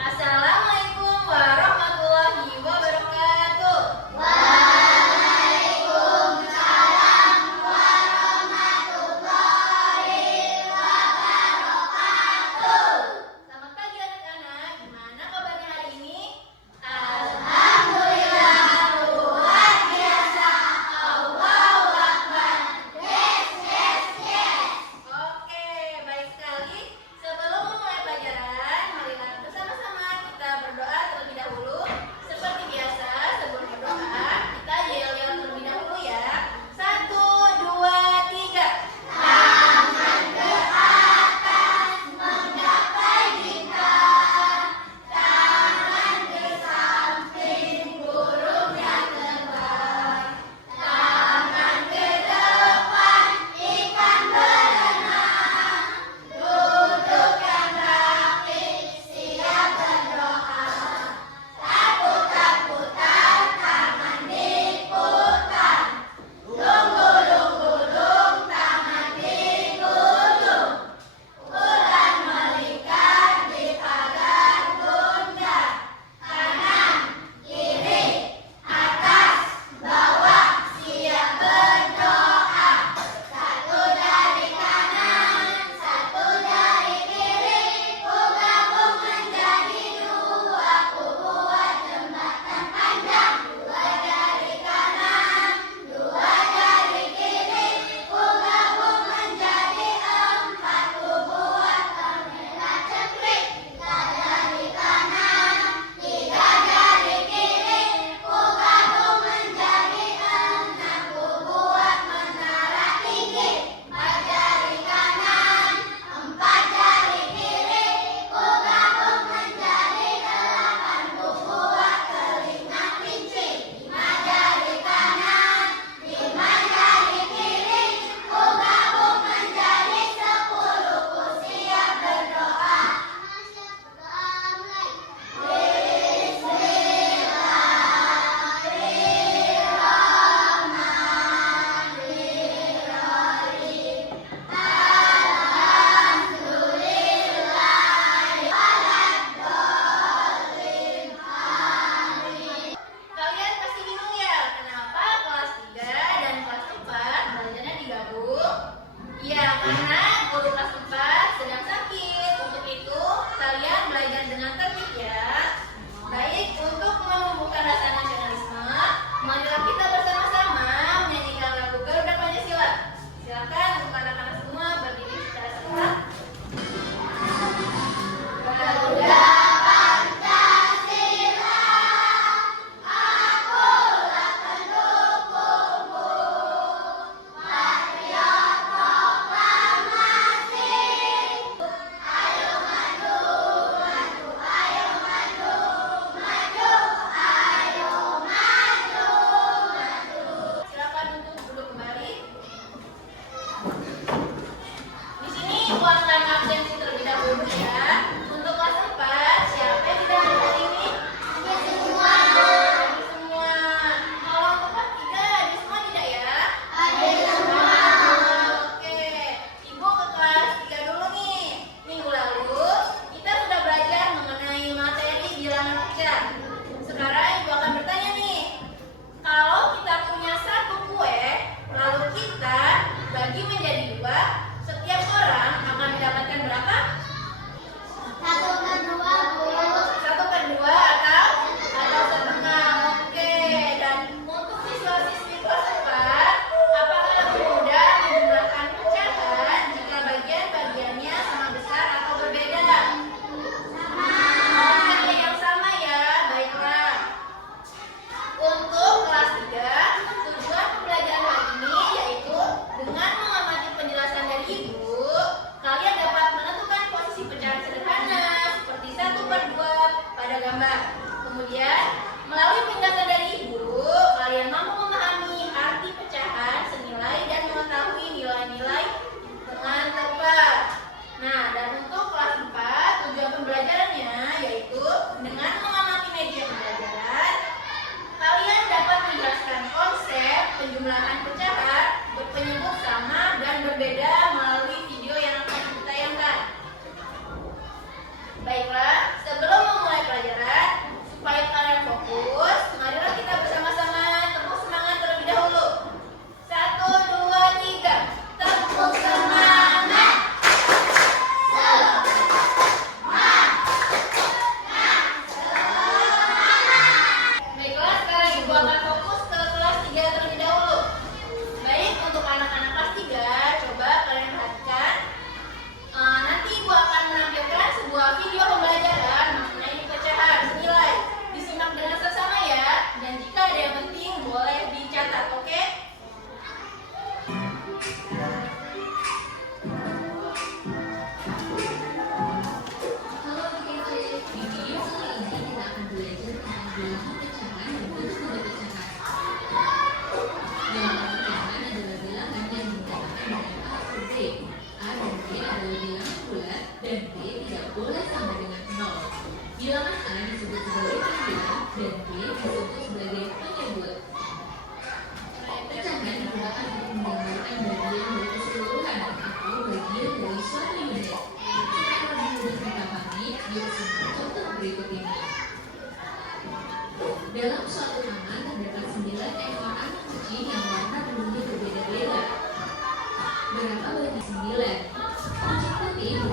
Assalamualaikum warahmatullahi wabarakatuh. Selamat pagi anak-anak. Gimana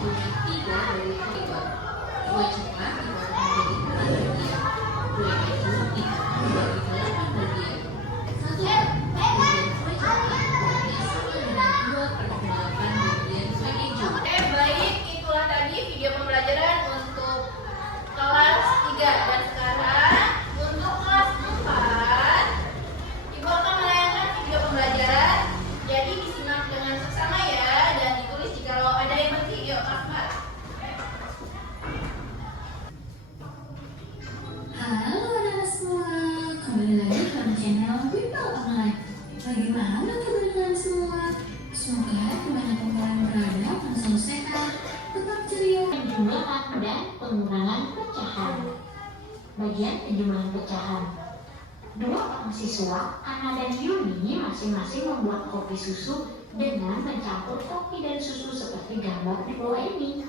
mempunyai 3 dari ekor. 2 coklat dipotong menjadi 4 bagian. 2 keju dipotong menjadi 8 bagian. 1 bagian kue coklat ukurannya sama dengan 2/8 bagian kue keju. Baik, itulah tadi video pembelajaran untuk kelas 3 dan sekarang untuk kelas 4 Ibu akan melayangkan video pembelajaran. Jadi disimak dengan seksama ya dan ditulis jikalau ada yang penting. Yuk kelas 4. Halo anak-anak semua, kembali lagi ke channel People Online. Bagaimana kabar kalian semua? Semoga dimanapun kalian berada akan selalu sehat, tetap ceria. Penjumlahan dan pengurangan pecahan. Bagian penjumlahan pecahan. 2 orang siswa, Anna dan Yuni, masing-masing membuat kopi susu dengan mencampur kopi dan susu seperti gambar di bawah ini.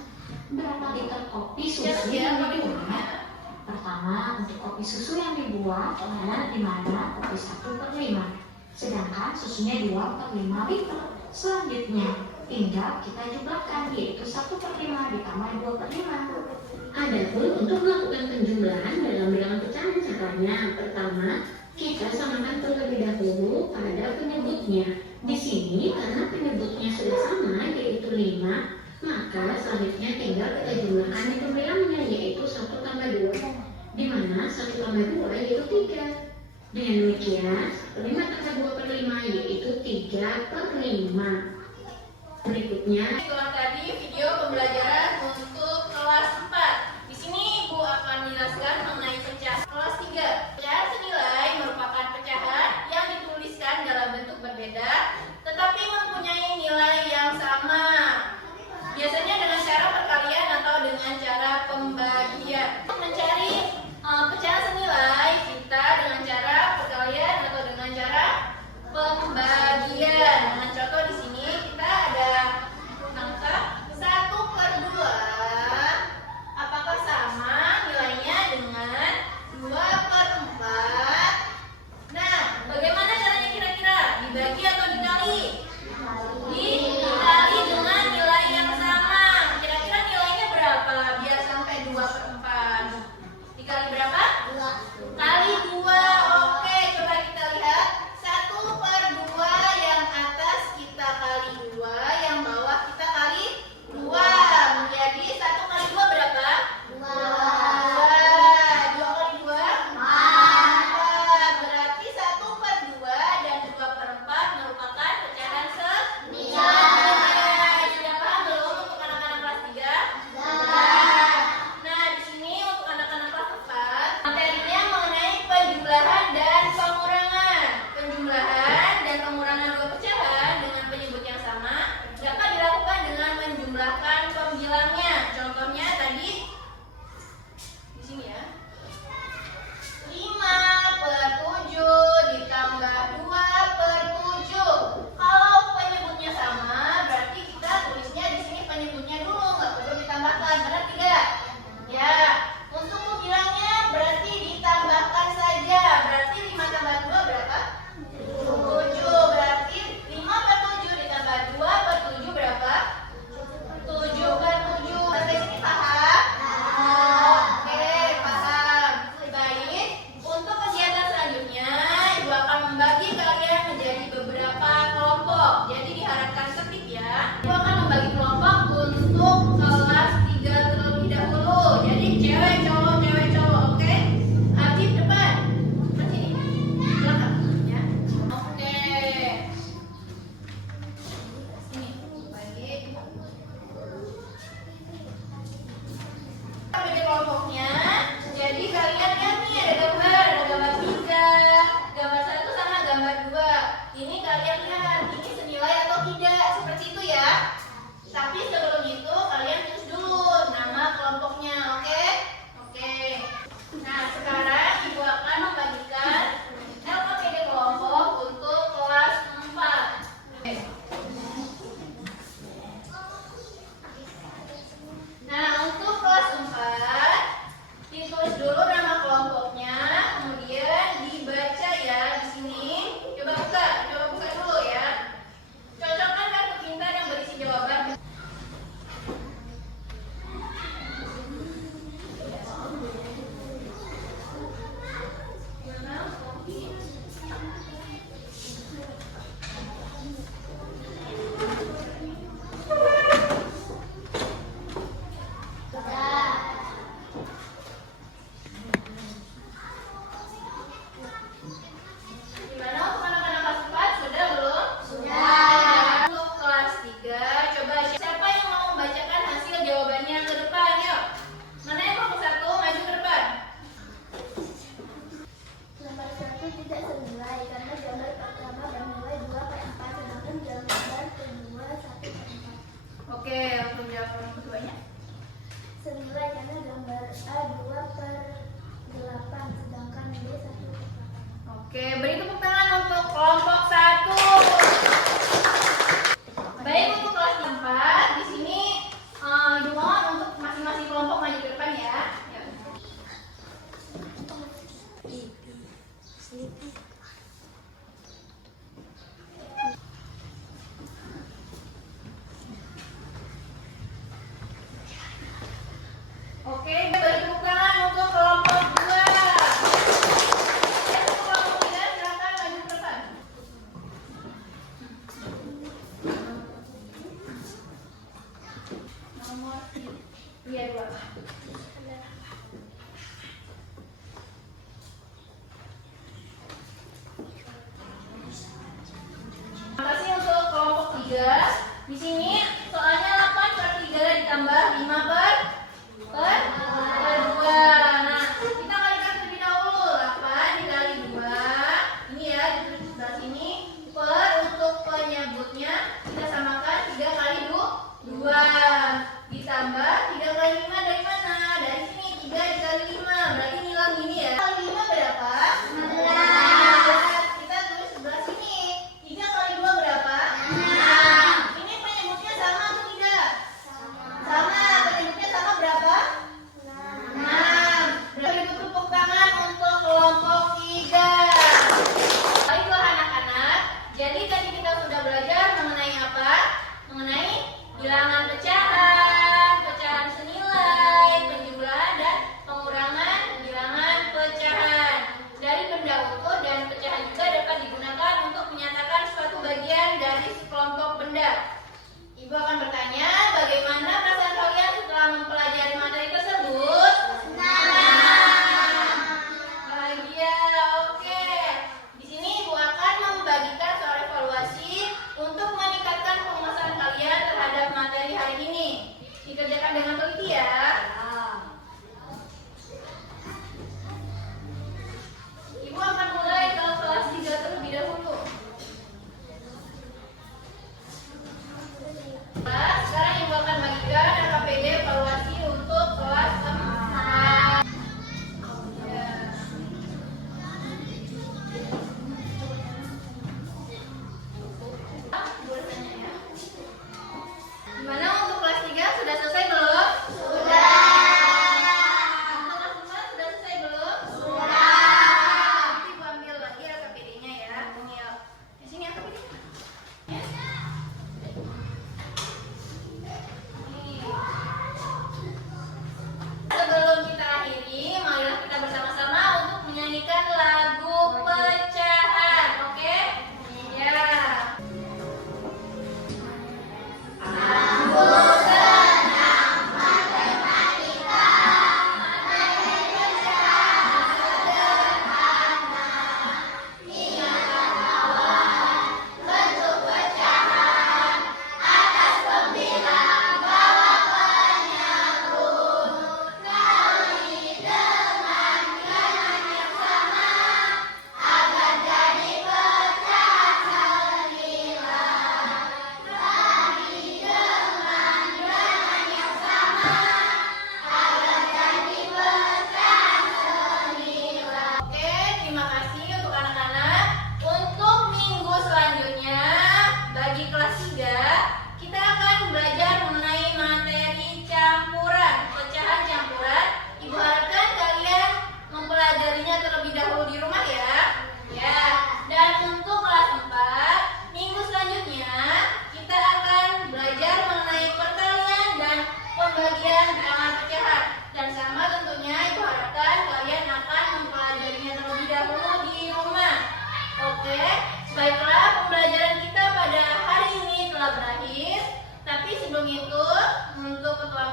Berapa liter kopi susu yang dibuat? Pertama, untuk kopi susu yang dibuat adalah di mana kopi 1/5, sedangkan susunya 2/5 liter. Selanjutnya, tinggal kita jumlahkan, yaitu 1/5 ditambah 2/5. Adapun untuk melakukan penjumlahan dalam bilangan pecahan caranya, pertama kita samakan terlebih dahulu pada penyebutnya. Di sini karena penyebutnya sudah sama, yaitu 5, maka selanjutnya tinggal kita jumlahkan di pembilangnya, yaitu 1 tambah 2, di mana 1 tambah 2 yaitu 3. Dengan demikian 5 tambah 2/5 yaitu 3/5. Berikutnya, Itulah tadi video pembelajaran untuk kelas 4. Di sini Ibu akan menjelaskan mengenai pecahan kelas 3. Pecahan senilai merupakan pecahan yang dituliskan dalam bentuk berbeda tetapi mempunyai nilai yang sama. Biasanya dengan cara perkalian atau dengan cara pembagian. Untuk mencari pecahan senilai, kita dengan cara perkalian atau dengan cara pembagian. Dengan contoh di sini kita ada angka 1. Oke, beri tepuk tangan untuk kelompok 1. Baik, untuk kelas 4, di sini dimohon untuk masing-masing kelompok maju ke depan ya. Oke, beri tepuk tangan untuk kelompok 2. Untuk kelompok 3, silakan maju ke depan. Nomor 2. Terima kasih untuk kelompok 3. Di sini soalnya 8/3 ditambah 5/2. Nah, kita kalikan terlebih dahulu. 8 dikali 2. Ini ya, di sebelah sini. Per untuk penyebutnya kita samakan 3 kali 2. Ditambah 3 kali 5 dari mana? Dari sini 3 dikali 5. Berarti nilai gini ya. Kali 5 berapa? 16. Kita tulis sebelah sini. 3 kali 2 berapa? 6. Ini penyebutnya sama atau tidak? Sama. Penyebutnya sama berapa? 6. Beri tepuk tangan untuk kelompok 3. Baiklah anak-anak. Jadi tadi kita sudah belajar mengenai apa? Mengenai bilangan pecahan, pecahan senilai, penjumlahan dan pengurangan bilangan pecahan. Dari benda utuh dan pecahan juga dapat digunakan untuk menyatakan suatu bagian dari sekelompok benda. Ibu akan bertanya, bagaimana perasaan kalian setelah mempelajari materi tersebut? Bahagia, oke. Di sini Ibu akan membagikan soal evaluasi untuk meningkatkan penguasaan kalian terhadap materi hari ini. Dikerjakan dengan teliti ya. Ibu akan mulai ke kelas 3 terlebih dahulu. Sekarang Ibu akan bagikan RKPD evaluasi untuk kelas 4. Gimana untuk kelas 3 sudah selesai belum? Sudah. Untuk kelas 4 sudah selesai belum? Sudah. Nanti Ibu ambil lagi RKPD-nya ya. Di sini RKPD-nya. Sebelum kita akhiri, marilah kita bersama-sama untuk menyanyikan lagu pecahan, oke? Ya. Oke, terima kasih untuk anak-anak. Untuk minggu selanjutnya, bagi kelas 3, kita akan belajar mengenai materi campuran, pecahan campuran. Ibu harapkan kalian mempelajarinya terlebih dahulu di rumah ya. Ya. Dan untuk kelas 4, minggu selanjutnya, kita akan belajar mengenai perkalian dan pembagian bilangan pecahan. Dan sama tentunya Ibu harapkan kalian akan mempelajarinya terlebih dahulu di rumah. Oke, baiklah pembelajaran kita pada hari ini telah berakhir. Tapi sebelum itu, untuk ketua